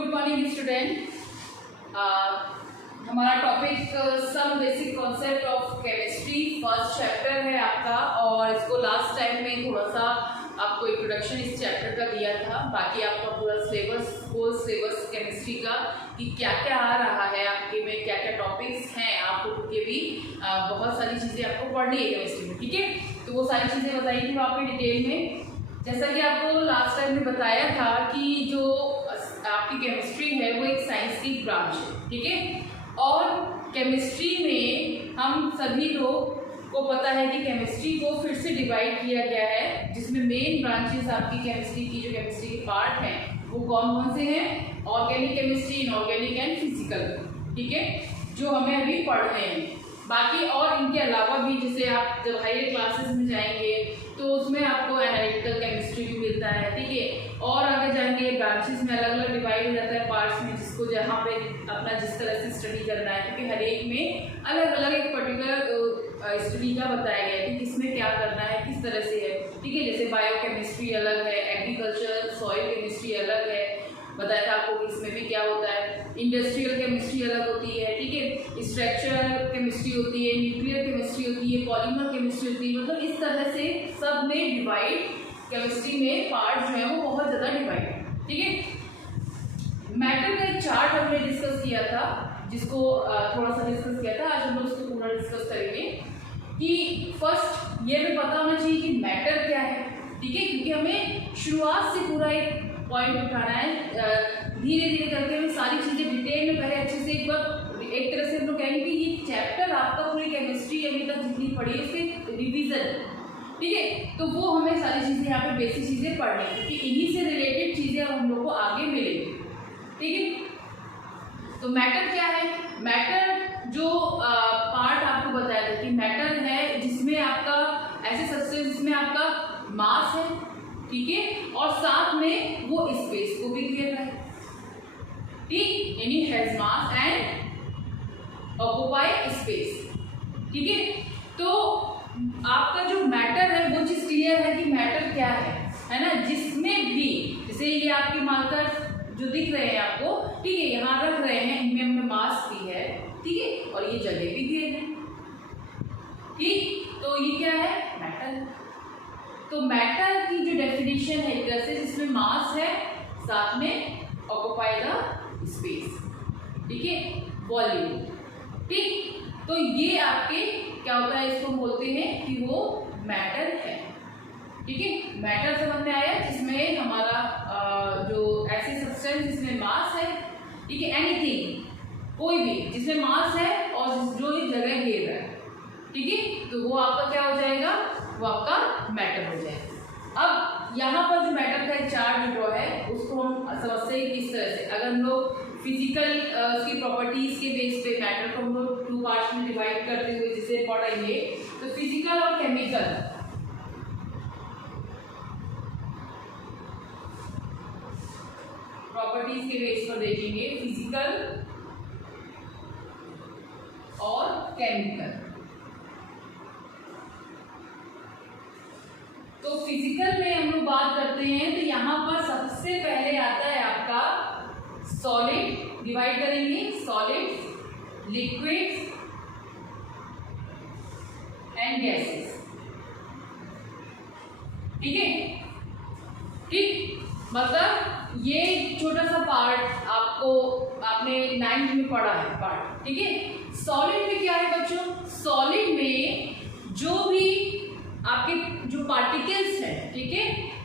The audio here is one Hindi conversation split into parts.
Good morning student. हमारा topic some basic concept of chemistry first chapter है आपका, और इसको लास्ट टाइम में थोड़ा सा आपको इंट्रोडक्शन इस चैप्टर का दिया था। बाकी आपका पूरा सिलेबस, होल सिलेबस केमिस्ट्री का कि क्या क्या आ रहा है आपके में, क्या क्या टॉपिक्स हैं आपको के भी बहुत सारी चीज़ें आपको पढ़नी है केमिस्ट्री में, ठीक है। तो वो सारी चीज़ें बताई थी आपकी डिटेल में। जैसा कि आपको लास्ट टाइम में बताया था कि जो आपकी केमिस्ट्री है वो एक साइंस की ब्रांच है, ठीक है। और केमिस्ट्री में हम सभी लोग को पता है कि केमिस्ट्री को फिर से डिवाइड किया गया है, जिसमें मेन ब्रांचेस आपकी केमिस्ट्री की जो केमिस्ट्री के पार्ट हैं वो कौन कौन से हैं? Organic chemistry, inorganic and physical, ठीक है, जो हमें अभी पढ़ने हैं। बाकी और इनके अलावा भी जैसे आप जब हायर क्लासेस में जाएंगे तो उसमें आपको एनालिटिकल केमिस्ट्री भी मिलता है, ठीक है। और आगे जाएंगे ब्रांचेस में अलग अलग डिवाइड हो जाता है पार्ट्स में, जिसको जहाँ पे अपना जिस तरह से स्टडी करना है, क्योंकि हर एक में अलग अलग एक पर्टिकुलर स्टडी का बताया गया है कि किसमें क्या करना है, किस तरह से है, ठीक है। जैसे बायो केमिस्ट्री अलग है, एग्रीकल्चर सॉइल केमिस्ट्री अलग है, बताया था आपको कि इसमें भी क्या होता है। इंडस्ट्रियल केमिस्ट्री अलग होती है, ठीक है। स्ट्रक्चरल केमिस्ट्री होती है, न्यूक्लियर केमिस्ट्री होती है, पॉलीमर केमिस्ट्री होती है। मतलब इस तरह से सब में डिवाइड, केमिस्ट्री में पार्ट जो है वो बहुत ज़्यादा डिवाइड है, ठीक है। मैटर का एक चार्ट हमने डिस्कस किया था, जिसको थोड़ा सा डिस्कस किया था। आज हम लोग उसको पूरा डिस्कस करेंगे कि फर्स्ट ये भी पता होना चाहिए कि मैटर क्या है, ठीक है, क्योंकि हमें शुरुआत से पूरा एक पॉइंट उठाना है। धीरे धीरे करके हमें सारी चीज़ें डिटेल में पहले अच्छे से एक बार एक तरह से हम लोग कहेंगे कि ये चैप्टर आपका पूरी केमिस्ट्री अभी तक जितनी पढ़ी है उसके रिवीजन, ठीक है। तो वो हमें सारी चीज़ें यहाँ पे बेसिक चीज़ें पढ़नी है, क्योंकि इन्हीं से रिलेटेड चीज़ें हम लोग को आगे मिलेंगी, ठीक है। तो मैटर क्या है? मैटर जो पार्ट आपको बताया था कि मैटर है जिसमें आपका ऐसे सब्सटेंस जिसमें आपका मास है, ठीक है, और साथ में वो स्पेस को भी घेर रहा है, ठीक, यानी has mass and occupy space, ठीक है। तो आपका जो मैटर है वो चीज क्लियर है कि मैटर क्या है ना, जिसमें भी जैसे ये आपके मार्कर जो दिख रहे हैं आपको, ठीक है, यहाँ रख रहे हैं, इनमें हमने मास भी है, ठीक है, और ये जगह भी घेर है, ठीक। तो ये क्या है? मैटर। तो मैटर की जो डेफिनेशन है इधर से, जिसमें मास है साथ में ऑक्यूपाई द स्पेस, ठीक है, वॉल्यूम, ठीक। तो ये आपके क्या होता है, इसको बोलते हैं कि वो मैटर है, ठीक है। मैटर समझ में आया, जिसमें हमारा जो ऐसे सब्सटेंस जिसमें मास है, ठीक है, एनीथिंग, कोई भी जिसमें मास है और जो इस जगह घेर रहा है, ठीक है, तो वो आपका क्या हो जाएगा? वो आपका मैटर हो जाएगा। अब यहाँ पर जो मैटर का एक चार्ट ड्रॉ है उसको हम समझते हैं किस तरह से। अगर हम लोग फिजिकल उसकी प्रॉपर्टीज के बेस पे मैटर को हम लोग 2 पार्ट्स में डिवाइड करते हुए जिसे पढ़ेंगे, तो फिजिकल और केमिकल प्रॉपर्टीज के बेस पर देखेंगे, फिजिकल और केमिकल। तो फिजिकल में हम लोग बात करते हैं तो यहाँ पर सबसे पहले आता है आपका सॉलिड, डिवाइड करेंगे सॉलिड्स, लिक्विड्स एंड गैसेस, ठीक है, ठीक। मतलब ये छोटा सा पार्ट आपने 9th में पढ़ा है पार्ट, ठीक है। सॉलिड में क्या है बच्चों? सॉलिड में जो भी आपके जो पार्टिकल्स हैं, ठीक है,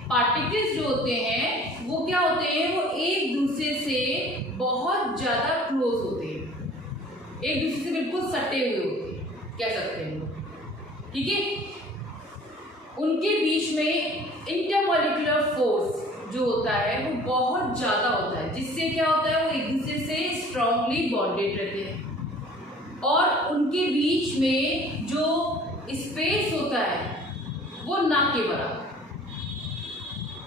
पार्टिकल्स जो होते हैं वो क्या होते हैं? वो एक दूसरे से बहुत ज्यादा क्लोज होते हैं, एक दूसरे से बिल्कुल सटे हुए होते हैं, कह सकते हैं लोग, ठीक है। उनके बीच में इंटरमॉलिक्यूलर फोर्स जो होता है वो बहुत ज्यादा होता है, जिससे क्या होता है? वो एक दूसरे से स्ट्रांगली बॉन्डेड रहते हैं, और उनके बीच में जो स्पेस होता है वो ना के बराबर,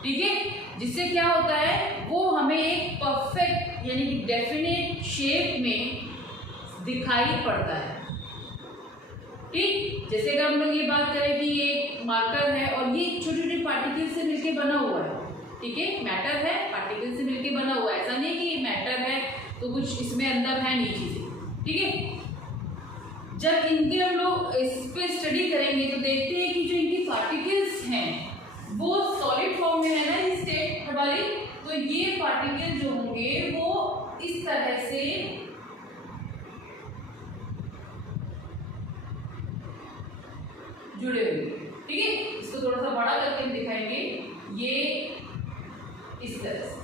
ठीक है, जिससे क्या होता है? वो हमें एक परफेक्ट यानी कि डेफिनेट शेप में दिखाई पड़ता है, ठीक। जैसे अगर हम लोग ये बात करें कि ये मार्कर है और ये छोटे छोटे पार्टिकल से मिलकर बना हुआ है, ठीक है, मैटर है, पार्टिकल से मिलके बना हुआ, ऐसा नहीं कि मैटर है तो कुछ इसमें अंदर है नहीं चीजें, ठीक है। जब इनके हम लोग इस पे स्टडी करेंगे तो देखते हैं कि जो इनकी पार्टिकल्स हैं वो सॉलिड फॉर्म में है ना, इस स्टेट हमारी, तो ये पार्टिकल जो होंगे वो इस तरह से जुड़े हुए, ठीक है। इसको थोड़ा सा बड़ा करके हम दिखाएंगे, ये इस तरह से,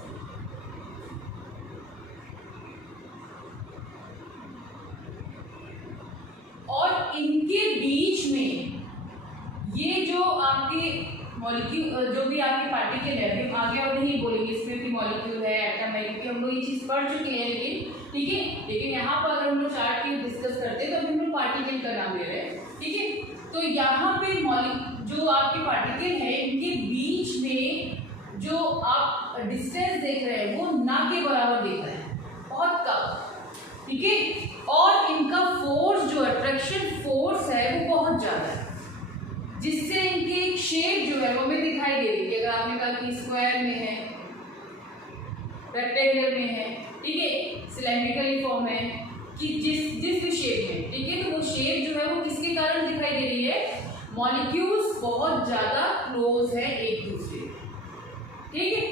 और इनके बीच में ये जो आपके मॉलिक्यूल, जो भी आपके पार्टिकल है, हम आगे और नहीं बोलेंगे इसमें कि मॉलिक्यूल है, एटम है, क्योंकि हम लोग ये चीज पढ़ चुके हैं, लेकिन ठीक है, लेकिन यहाँ पर अगर हम लोग चार्ट की डिस्कस करते हैं तो हम लोग पार्टिकल का नाम ले रहे हैं, ठीक है। तो यहाँ पे जो आपके पार्टिकल है इनके बीच में जो आप डिस्टेंस देख रहे हैं वो ना के बराबर देख रहे हैं, बहुत कम, ठीक है। और इनका फोर्स जो अट्रैक्शन फोर्स है वो बहुत ज्यादा है, जिससे इनकी एक शेप जो है वो हमें दिखाई दे रही है। अगर आपने कहा कि स्क्वायर में है, रेक्टेंगल में है, ठीक है, सिलेंड्रिकली फॉर्म है, कि जिस भी शेप में, ठीक है, तो वो शेप जो है वो किसके कारण दिखाई दे रही है, मॉलिक्यूल्स बहुत ज्यादा क्लोज है एक दूसरे, ठीक है।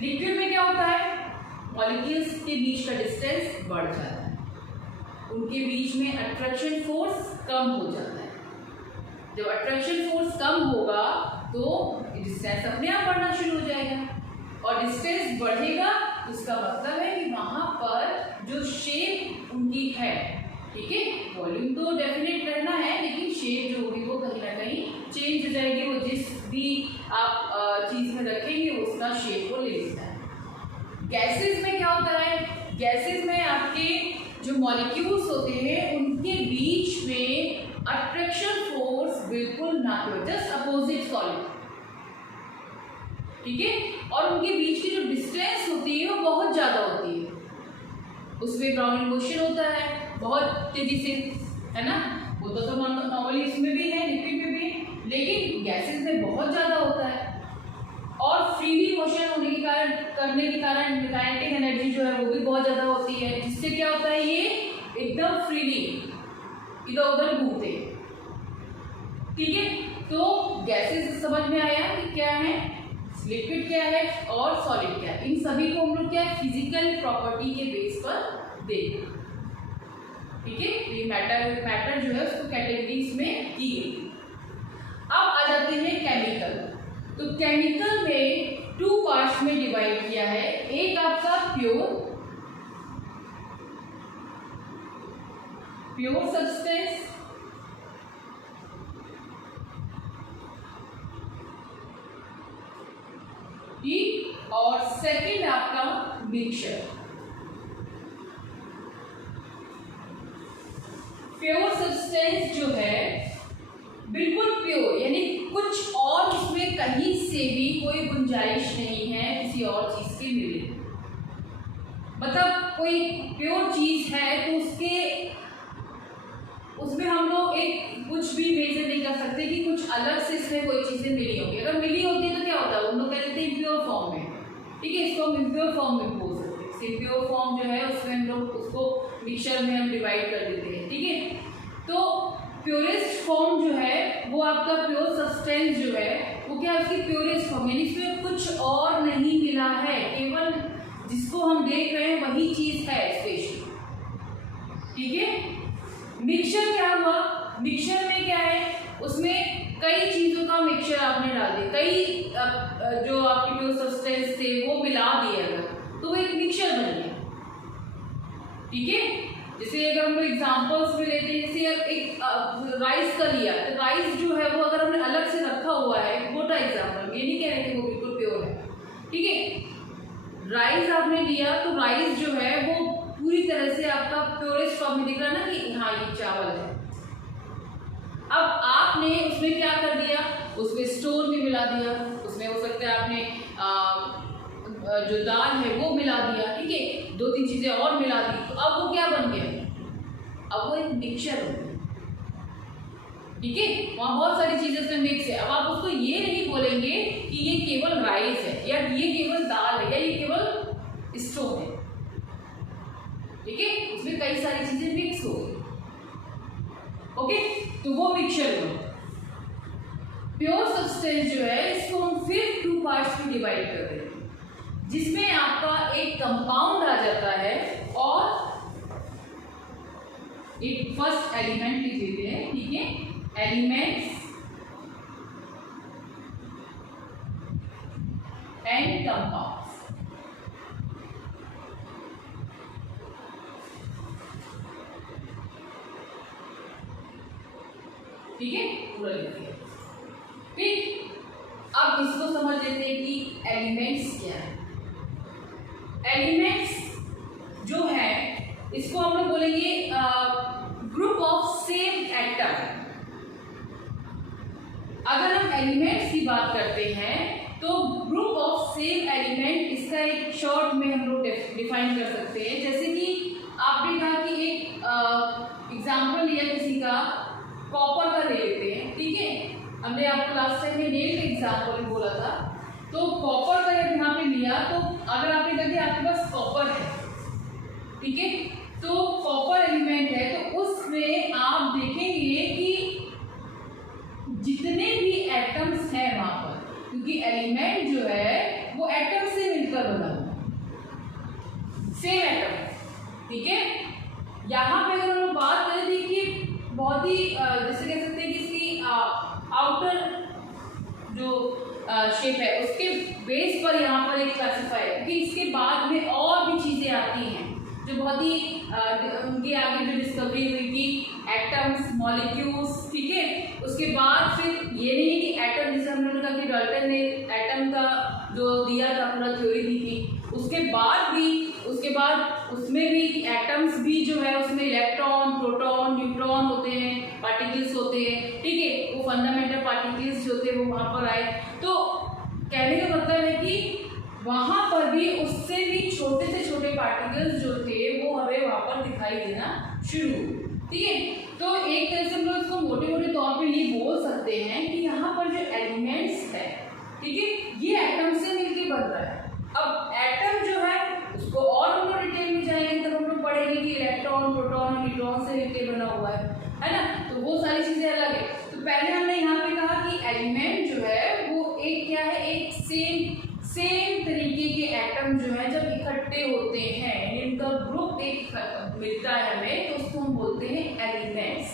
लिक्विड में क्या होता है, मॉलिक्यूल्स के बीच का डिस्टेंस बढ़ जाता है, उनके बीच में अट्रैक्शन फोर्स कम हो जाता है। जब अट्रैक्शन फोर्स कम होगा तो डिस्टेंस अपने आप बढ़ना शुरू हो जाएगा, और डिस्टेंस बढ़ेगा उसका मतलब है कि वहां पर जो शेप उनकी है, ठीक है, वॉल्यूम तो डेफिनेट रहना है, लेकिन शेप जो होगी वो कहीं ना कहीं चेंज हो जाएगी, वो जिस भी आप चीज में रखेंगे उसका शेप वो ले लेता है। गैसेस में क्या होता है, गैसेस में आपके जो मॉलिक्यूल्स होते हैं उनके बीच में अट्रैक्शन फोर्स बिल्कुल ना हो, जस्ट अपोजिट सॉलिड, ठीक है, और उनके बीच की जो डिस्टेंस होती है वो बहुत ज्यादा होती है, उसमें ब्राउनिंग मोशन होता है बहुत तेजी से, है ना, होता तो नॉर्मली इसमें भी है, लिक्विड में भी, लेकिन गैसेस में बहुत ज्यादा होता है। और फ्रीली मोशन होने के कारण, करने के कारण काइनेटिक एनर्जी जो है वो भी बहुत ज्यादा होती है, जिससे क्या होता है ये एकदम फ्रीली इधर उधर घूमते, ठीक है। तो गैसेस समझ में आया कि क्या है, लिक्विड क्या है और सॉलिड क्या है, इन सभी को हम लोग क्या है फिजिकल प्रॉपर्टी के बेस पर देखते हैं, ठीक है। ये मैटर जो है उसको कैटेगरीज में की गई। अब आ जाते हैं केमिकल। तो केमिकल में 2 पार्ट्स में डिवाइड किया है, एक आपका प्योर सब्सटेंस, ठीक, और सेकंड आपका मिक्सचर। प्योर सब्सटेंस जो है बिल्कुल प्योर, यानी कुछ और उसमें कहीं से भी कोई गुंजाइश नहीं है किसी और चीज के मिलने, मतलब कोई प्योर चीज है तो उसमें हम लोग एक कुछ भी मेजर नहीं कर सकते कि कुछ अलग से इसमें कोई चीजें मिली होगी। अगर मिली होती है तो क्या होता है, हम लोग कह देते हैं इम्प्योर फॉर्म में, ठीक है, इसको हम इम्प्योर फॉर्म में बोल सकते हैं। इम्प्योर फॉर्म जो है उसमें हम लोग उसको मिक्सचर में हम डिवाइड कर देते हैं, ठीक है। तो प्योरेस्ट फॉर्म जो है वो आपका प्योर सब्सटेंस जो है वो क्या है, उसकी प्योरेस्ट फॉर्म, यानी इसमें कुछ और नहीं मिला है, केवल जिसको हम देख रहे हैं वही चीज है स्पेशल, ठीक है। मिक्सचर क्या हुआ, मिक्सचर में क्या है, उसमें कई चीजों का मिक्सचर आपने डाल दिया, कई जो आपके प्योर सब्सटेंस थे वो मिला दिए अगर, तो वो एक मिक्सचर बन गया, ठीक है। जैसे अगर हम लोग एग्जांपल्स में लेते हैं, जैसे एक राइस का लिया, तो राइस जो है वो अगर हमने अलग से रखा हुआ है, मोटा एग्जांपल, ये नहीं कह रहे कि वो बिल्कुल प्योर है, ठीक है। राइस आपने लिया तो राइस जो है वो पूरी तरह से आपका प्योरेस्ट फॉर्म में दिख रहा है ना कि हाँ ये चावल है। अब आपने उसमें क्या कर दिया, उसमें स्टोर भी मिला दिया, उसमें हो सकता है आपने जो दाल है वो मिला दिया, ठीक है, 2-3 चीजें और मिला दी, तो अब वो क्या बन गया, अब वो एक मिक्सचर हो गया, ठीक है। वहां बहुत सारी चीजें उसमें मिक्स है। अब आप उसको ये नहीं बोलेंगे कि ये केवल राइस है, स्टोन है, ठीक है, उसमें कई सारी चीजें मिक्स हो गई, ओके, तो वो मिक्सचर हुआ। प्योर सब्सटेंस जो है इसको हम फिर 2 पार्ट्स में डिवाइड कर देते हैं, जिसमें आपका एक कंपाउंड आ जाता है और एक फर्स्ट एलिमेंट लिख देते हैं, ठीक है, एलिमेंट्स एंड कंपाउंड्स, ठीक है, पूरा लिख दिया। ठीक, अब इसको समझ लेते हैं कि एलिमेंट्स क्या है। एलिमेंट्स जो है इसको हम लोग बोलेंगे ग्रुप ऑफ सेम एटम। अगर हम एलिमेंट्स की बात करते हैं तो ग्रुप ऑफ सेम एलिमेंट, इसका एक शॉर्ट में हम लोग डिफाइन कर सकते हैं। जैसे कि आपने कहा कि एक एग्जाम्पल लिया किसी का, कॉपर का ले लेते हैं, ठीक है, हमने आपको लास्ट टाइम में नेल का एग्जाम्पल बोला था, तो कॉपर का जब यहाँ पे लिया तो अगर आपने देखिए आपके पास कॉपर है, ठीक है, तो कॉपर एलिमेंट है, तो उसमें आप देखेंगे कि जितने भी एटम्स हैं वहां पर, क्योंकि एलिमेंट जो है वो एटम से मिलकर बना हुआ, सेम एटम, ठीक है। यहाँ पे अगर हम बात करें, देखिए बहुत ही जैसे कह सकते हैं कि इसकी आउटर जो शेप है उसके बेस पर यहाँ पर एक क्लासिफाई है, क्योंकि इसके बाद में और भी चीजें आती हैं जो बहुत ही उनके आगे जो डिस्कवरी हुई कि एटम्स, मॉलिक्यूल्स, ठीक है, उसके बाद फिर ये नहीं है कि एटम, जैसे हम लोगों ने कहा कि डाल्टन ने एटम का जो दिया था पूरा थ्योरी दी थी, उसके बाद उसमें भी एटम्स भी जो है उसमें इलेक्ट्रॉन, प्रोटॉन, न्यूट्रॉन होते हैं, पार्टिकल्स होते हैं, ठीक है, वो फंडामेंटल पार्टिकल्स जो थे वो वहाँ पर आए। तो कहने का मतलब है कि वहाँ पर भी उससे भी छोटे से छोटे पार्टिकल्स जो थे वो हमें वहाँ पर दिखाई देना शुरू हुए, ठीक है। तो एक तरह से हम लोग इसको मोटे मोटे तौर पे ये बोल सकते हैं कि यहाँ पर जो एलिमेंट्स है, ठीक है, ये एटम से मिलकर बन रहा है। अब एटम जो है उसको और हम लोग डिटेल में जाएंगे तब हम लोग पढ़ेंगे कि इलेक्ट्रॉन, प्रोटॉन और न्यूट्रॉन से मिलकर बना हुआ है ना, तो वो सारी चीजें अलग है। तो पहले हमने यहाँ पे कहा कि एलिमेंट जो है वो एक क्या है, एक सेम तरीके के एटम जो है जब इकट्ठे होते हैं, इनका ग्रुप एक मिलता है हमें, तो उसको हम बोलते हैं एलिमेंट्स।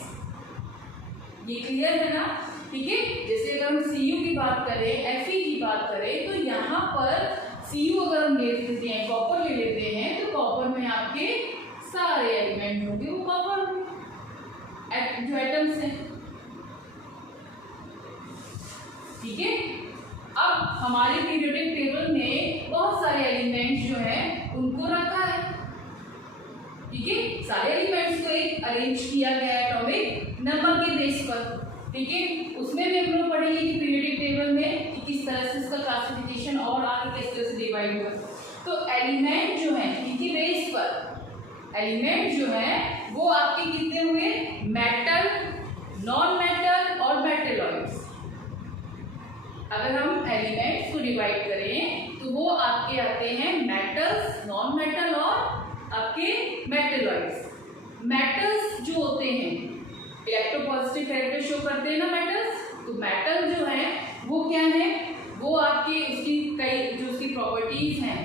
ये क्लियर है ना, ठीक है। जैसे अगर हम Cu की बात करें, Fe की बात करें, तो यहाँ पर Cu अगर हम ले लेते हैं, कॉपर ले लेते हैं, तो कॉपर में आपके सारे एलिमेंट होंगे वो कॉपर जो एटम्स हैं, ठीक है। अब हमारे पीरियोडिक टेबल में बहुत सारे एलिमेंट्स जो हैं उनको रखा है, ठीक है, सारे एलिमेंट्स को एक अरेंज किया गया है एटॉमिक नंबर के बेस पर, ठीक है। उसमें भी हम लोग पढ़ेंगे कि पीरियोडिक टेबल में कि किस तरह से इसका क्लासिफिकेशन और आगे किस तरह से डिवाइड हुआ। तो एलिमेंट जो है इनकी बेस पर एलिमेंट जो है वो आपके कितने हुए, मेटल, नॉन मेटल और मेटेलॉइड्स। अगर हम एलिमेंट्स को डिवाइड करें तो वो आपके आते हैं मेटल्स, नॉन मेटल और आपके मेटेलॉइड्स। मेटल्स जो होते हैं इलेक्ट्रोपॉजिटिव कैरेक्टर शो करते हैं ना मेटल्स, तो मेटल जो है वो क्या है, वो आपके उसकी कई जो उसकी प्रॉपर्टीज हैं,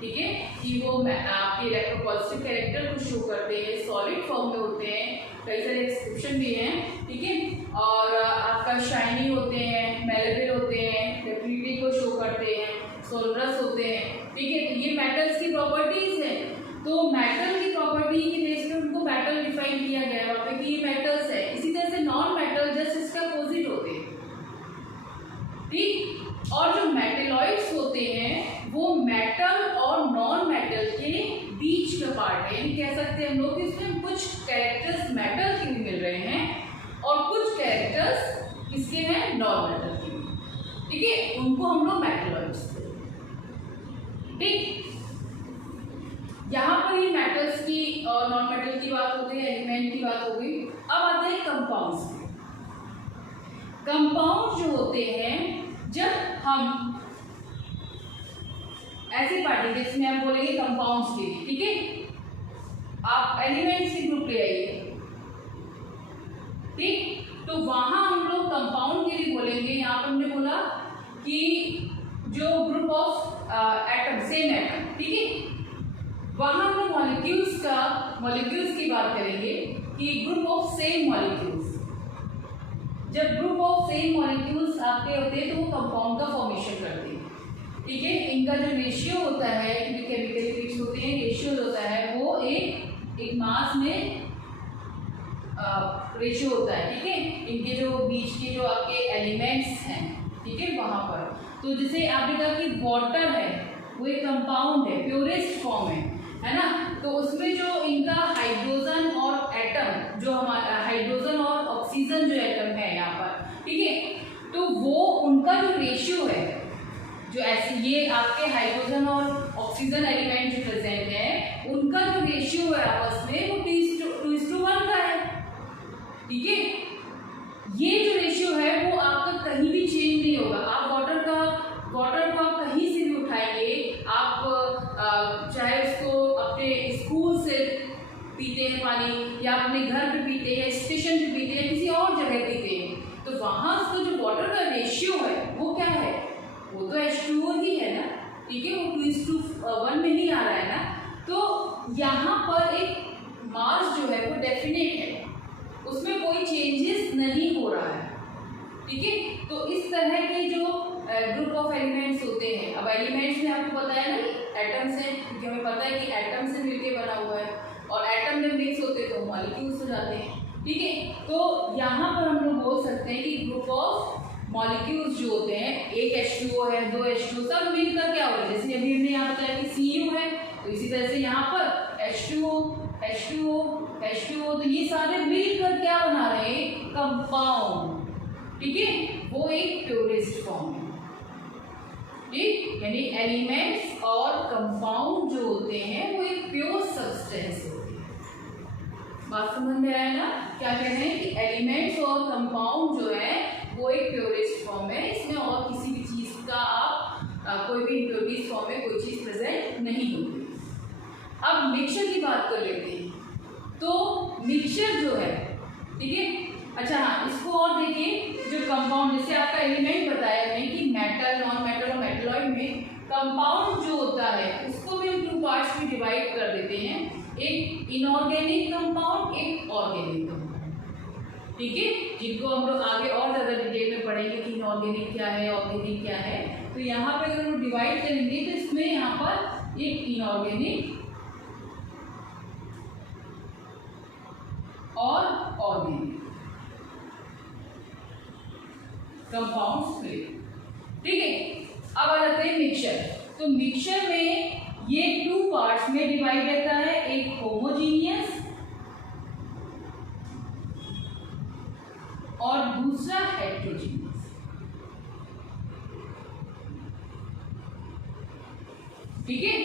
ठीक है, कि वो आपके इलेक्ट्रोपॉजिटिव कैरेक्टर को शो करते हैं, सॉलिड फॉर्म में होते हैं, कई सारे एक्सक्रिप्शन भी हैं, ठीक है, और आपका शाइनी होते हैं, मेलेबल होते हैं, डक्टिलिटी को शो करते हैं, सोलरस होते हैं, ठीक है। तो ये मेटल्स की प्रॉपर्टीज हैं। तो मेटल की प्रॉपर्टी की बेस पे उनको मेटल डिफाइन किया गया है वहाँ पे कि ये मेटल्स है। इसी तरह से नॉन मेटल जस्ट इसका अपोजिट होते हैं, ठीक। और जो मेटेलॉइड्स होते हैं वो मेटल और नॉन मेटल के बीच का पार्ट है, कह सकते हैं हम लोग कि इसमें कुछ कैरेक्टर्स मेटल के भी मिल रहे हैं और कुछ कैरेक्टर्स किसके हैं, नॉन मेटल के भी, ठीक है, उनको हम लोग मेटेलॉइड्स, ठीक। यहाँ पर ही मेटल्स की और नॉन मेटल की बात हो गई, एलिमेंट की बात हो गई। अब आते हैं कंपाउंड्स। कंपाउंड जो होते हैं, जब हम ऐसे पार्टिकल्स में आप बोलेंगे कंपाउंड्स के लिए, ठीक है। आप एलिमेंट्स के ग्रुप ले आइए, ठीक। तो वहां हम लोग कंपाउंड के लिए बोलेंगे, यहाँ पर हमने बोला कि जो group of atom, same atom, ठीक है। वहां हम लोग मॉलिक्यूल्स की बात करेंगे कि ग्रुप ऑफ सेम मॉलिक्यूल्स। जब ग्रुप ऑफ सेम मॉलिक्यूल्स आपके होते हैं तो वो कंपाउंड का फॉर्मेशन करते हैं, ठीक है। इनका जो रेशियो होता है, क्योंकि केमिकली फिक्स होते हैं, रेशियो होता है वो एक मास में रेशियो होता है, ठीक है। इनके जो बीच के जो आपके एलिमेंट्स हैं, ठीक है, वहां पर। तो जैसे आपने कहा कि वाटर है वो एक कंपाउंड है, प्योरेस्ट फॉर्म है ना। तो उसमें जो इनका हाइड्रोजन और एटम, जो हमारा हाइड्रोजन और ऑक्सीजन जो एटम है यहाँ पर, ठीक है, तो वो उनका जो रेशियो है, जो ऐसे ये आपके हाइड्रोजन और ऑक्सीजन एलिमेंट जो प्रेजेंट है, उनका जो रेशियो है आपस में वो 2:1 का है, ठीक है। ये जो रेशियो है वो आपका कहीं भी चेंज नहीं होगा। आप वाटर को आप कहीं से भी उठाएंगे, आप चाहे उसको अपने स्कूल से पीते हैं पानी, या अपने घर पे पीते हैं, स्टेशन पे पीते हैं, किसी और जगह पीते हैं, तो वहां उसका जो वाटर का रेशियो है वो क्या है, वो तो H2O ही है ना, ठीक है। वो 2:1 में ही आ रहा है ना। तो यहाँ पर एक मास जो है वो डेफिनेट है, उसमें कोई चेंजेस नहीं हो रहा है, ठीक है। तो इस तरह के जो ग्रुप ऑफ एलिमेंट्स होते हैं, अब एलिमेंट्स में आपको पता है ना एटम से, क्योंकि हमें पता है कि एटम से मिलकर बना हुआ है, और एटम में मिक्स होते तो मॉलिक्यूल्स हो जाते हैं, ठीक है। तो यहाँ पर हम लोग बोल सकते हैं कि ग्रुप ऑफ मॉलिक्यूल्स जो होते हैं, एक H2O है, 2 H2O, सब मिलकर क्या हो रहा है, जैसे अभी हमने यहाँ बताया कि Cu है, तो इसी तरह से यहाँ पर H2O, तो ये सारे मिलकर क्या बना रहे हैं, कंपाउंड, ठीक है। वो एक प्योरेस्ट फॉर्म है, ठीक। यानी एलिमेंट्स और कंपाउंड जो होते हैं वो एक प्योर सब्सटेंस होते हैं। बात समझ में आया ना, क्या कह रहे हैं कि एलिमेंट्स और कंपाउंड जो है वो एक प्योरेस्ट फॉर्म है, इसमें और किसी भी चीज का आप कोई भी इम्प्योरिटीज फॉर्म में कोई चीज प्रेजेंट नहीं होती। अब मिक्सचर की बात कर लेते हैं। तो मिक्सचर जो है, ठीक है, अच्छा हाँ, इसको और देखिए, जो कंपाउंड, जैसे आपका एलिमेंट बताया है कि मेटल, नॉन मेटल और मेटलॉइड में कंपाउंड जो होता है उसको भी हम 2 पार्ट्स में डिवाइड कर देते हैं, एक इनऑर्गेनिक कंपाउंड, एक ऑर्गेनिक कंपाउंड, ठीक है, जिनको हम लोग आगे और ज़्यादा डिटेल में पढ़ेंगे कि इनऑर्गेनिक क्या है, ऑर्गेनिक क्या है। तो यहाँ पर अगर हम डिवाइड करेंगे तो इसमें यहाँ पर एक इनऑर्गेनिक और ऑर्गेनिक कंपाउंड्स मिले, ठीक है। अब आ जाते हैं मिक्सचर। तो मिक्सचर में ये 2 पार्ट्स में डिवाइड रहता है, एक होमोजीनियस और दूसरा हेट्रोजीनियस, ठीक है।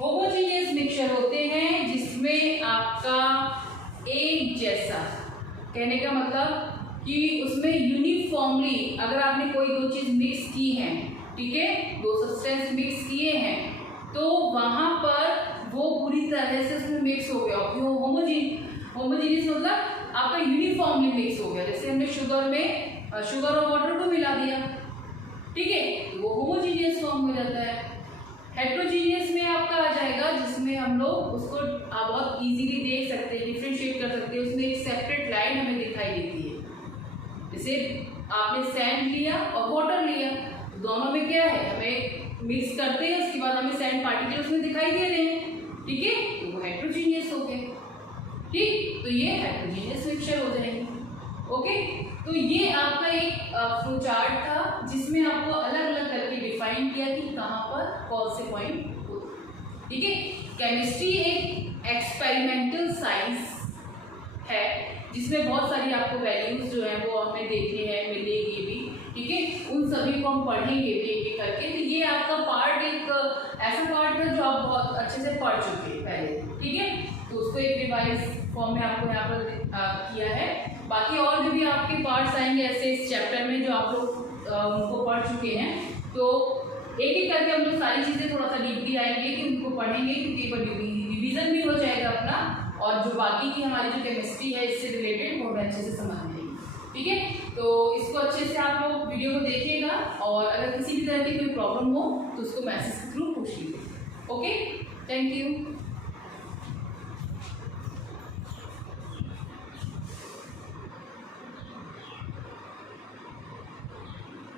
होमोजीनियस मिक्सचर होते हैं जिसमें आपका एक जैसा, कहने का मतलब कि उसमें यूनिफॉर्मली अगर आपने कोई 2 चीज मिक्स की है, ठीक है, 2 सब्सटेंस मिक्स किए हैं, तो वहां पर वो पूरी तरह से उसमें मिक्स हो गया। होमोजीनियस मतलब आपका यूनिफॉर्मली मिक्स हो गया। जैसे हमने शुगर में शुगर और वाटर को मिला दिया, ठीक है, तो वो होमोजीनियस फॉर्म हो जाता है। हेट्रोजीनियस में आपका आ जाएगा जिसमें हम लोग उसको आप बहुत इजीली देख सकते हैं, डिफ्रेंशिएट कर सकते हैं, उसमें एक सेपरेट लाइन हमें दिखाई देती है। जैसे आपने सैंड लिया और वाटर लिया, तो दोनों में क्या है, हमें मिक्स करते हैं, उसके बाद हमें सैंड पार्टिकल उसमें दिखाई दे रहे हैं, ठीक है, तो वो हेट्रोजीनियस हो गए, ठीक। तो ये हेट्रोजीनियस मिक्सचर हो जाएंगे, ओके। तो ये आपका एक फ्लो चार्ट था जिसमें आपको अलग अलग करके डिफाइन किया कि कहाँ पर कौन से पॉइंट हो, ठीक है। केमिस्ट्री एक एक्सपेरिमेंटल साइंस है जिसमें बहुत सारी आपको वैल्यूज जो है वो हमें देखने हैं, मिलेगी भी, ठीक है। उन सभी को हम पढ़ेंगे भी एक एक करके। तो ये आपका पार्ट एक ऐसा पार्ट है जो आप बहुत अच्छे से पढ़ चुके हैं पहले, ठीक है। तो उसको एक रिवाइज फॉर्म में आपको यहाँ पर किया है। बाकी और जो भी आपके पार्ट्स आएंगे ऐसे इस चैप्टर में जो आप लोग उनको पढ़ चुके हैं, तो एक एक करके हम लोग सारी चीज़ें थोड़ा सा डीपली आएंगे कि उनको पढ़ेंगे, क्योंकि एक बार रिविजन भी हो जाएगा अपना, और जो बाकी की हमारी जो केमिस्ट्री है इससे रिलेटेड वो अच्छे से समझ लेंगे। ठीक है, तो इसको अच्छे से आप लोग वीडियो को देखिएगा, और अगर किसी भी तरह की कोई प्रॉब्लम हो तो उसको मैसेज के थ्रू पूछ लीजिए। Okay, thank you.